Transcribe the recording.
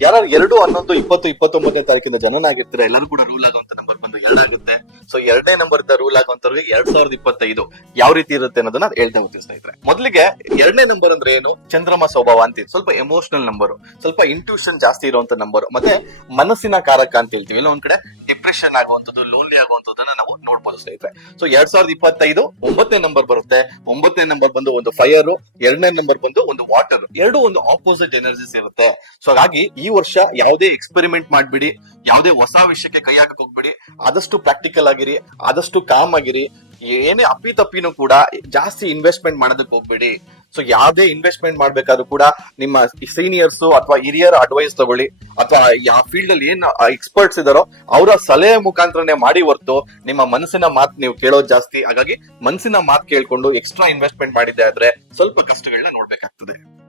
ಯಾರು ಎರಡು ಹನ್ನೊಂದು, ಇಪ್ಪತ್ತು, ಇಪ್ಪತ್ತೊಂಬತ್ತನೇ ತಾರೀಕಿಂದ ಜನನ ಆಗಿರ್ತಾರೆ, ಎಲ್ಲರೂ ಕೂಡ ರೂಲ್ ಆಗುವಂತ ನಂಬರ್ ಬಂದು ಎರಡಾಗುತ್ತೆ ಸೊ ಎರಡನೇ ನಂಬರ್ ರೂಲ್ ಆಗುವಂತವ್ರಿಗೆ ಎರಡ್ ಸಾವಿರದ ಇಪ್ಪತ್ತೈದು ಯಾವ ರೀತಿ ಇರುತ್ತೆ ಅನ್ನೋದನ್ನ ಹೇಳ್ತಾ ಹೋಗ್ತೀವಿ ಸ್ನೇಹಿತರೆ ಮೊದಲಿಗೆ ಎರಡನೇ ನಂಬರ್ ಅಂದ್ರೆ ಏನು? ಚಂದ್ರಮ ಸ್ವಭಾವ ಅಂತ ಸ್ವಲ್ಪ ಎಮೋಷನಲ್ ನಂಬರ್ ಸ್ವಲ್ಪ ಇಂಟ್ಯೂಷನ್ ಜಾಸ್ತಿ ಇರುವಂತ ನಂಬರ್ ಮತ್ತೆ ಮನಸ್ಸಿನ ಕಾರಕ ಅಂತ ಹೇಳ್ತೀವಿ. ಇಲ್ಲ ಒಂದ್ ಕಡೆ ಡಿಪ್ರೆಷನ್ ಆಗುವಂತದ್ದು ಲೋನ್ಲಿ ಆಗುವಂತದನ್ನ ನಾವು ನೋಡ್ಬೋದು ಸ್ನೇಹಿತರೆ. ಸೊ ಎರಡ್ ಸಾವಿರದ ಇಪ್ಪತ್ತೈದು ಒಂಬತ್ತನೇ ನಂಬರ್ ಬರುತ್ತೆ. ಒಂಬತ್ತನೇ ನಂಬರ್ ಬಂದು ಒಂದು ಫೈರ್ ಎರಡನೇ ನಂಬರ್ ಬಂದು ಒಂದು ವಾಟರ್ ಎರಡು ಒಂದು ಆಪೋಸಿಟ್ ಎನರ್ಜಿಸ್ ಇರುತ್ತೆ. ಸೊ ಹಾಗಾಗಿ ಈ ವರ್ಷ ಯಾವುದೇ ಎಕ್ಸ್ಪೆರಿಮೆಂಟ್ ಮಾಡ್ಬಿಡಿ, ಯಾವುದೇ ಹೊಸ ವಿಷಯಕ್ಕೆ ಕೈ ಹಾಕಕ್ ಹೋಗ್ಬಿಡಿ. ಆದಷ್ಟು ಪ್ರಾಕ್ಟಿಕಲ್ ಆಗಿರಿ, ಆದಷ್ಟು ಕಾಮ್ ಆಗಿರಿ. ಏನೇ ಅಪ್ಪಿ ತಪ್ಪಿನೂ ಕೂಡ ಜಾಸ್ತಿ ಇನ್ವೆಸ್ಟ್ಮೆಂಟ್ ಮಾಡೋದಕ್ಕೆ ಹೋಗ್ಬೇಡಿ. ಸೊ ಯಾವ್ದೇ ಇನ್ವೆಸ್ಟ್ಮೆಂಟ್ ಮಾಡ್ಬೇಕಾದ್ರೂ ಕೂಡ ನಿಮ್ಮ ಸೀನಿಯರ್ಸ್ ಅಥವಾ ಹಿರಿಯರ್ ಅಡ್ವೈಸ್ ತಗೊಳ್ಳಿ. ಅಥವಾ ಯಾವ ಫೀಲ್ಡ್ ಅಲ್ಲಿ ಏನ್ ಎಕ್ಸ್ಪರ್ಟ್ಸ್ ಇದಾರೋ ಅವರ ಸಲಹೆ ಮುಖಾಂತರನೇ ಮಾಡಿ ಹೊರ್ತು ನಿಮ್ಮ ಮನಸ್ಸಿನ ಮಾತು ನೀವು ಕೇಳೋದು ಜಾಸ್ತಿ. ಹಾಗಾಗಿ ಮನಸ್ಸಿನ ಮಾತು ಕೇಳ್ಕೊಂಡು ಎಕ್ಸ್ಟ್ರಾ ಇನ್ವೆಸ್ಟ್ಮೆಂಟ್ ಮಾಡಿದ್ದೆ ಆದ್ರೆ ಸ್ವಲ್ಪ ಕಷ್ಟಗಳನ್ನ ನೋಡ್ಬೇಕಾಗ್ತದೆ.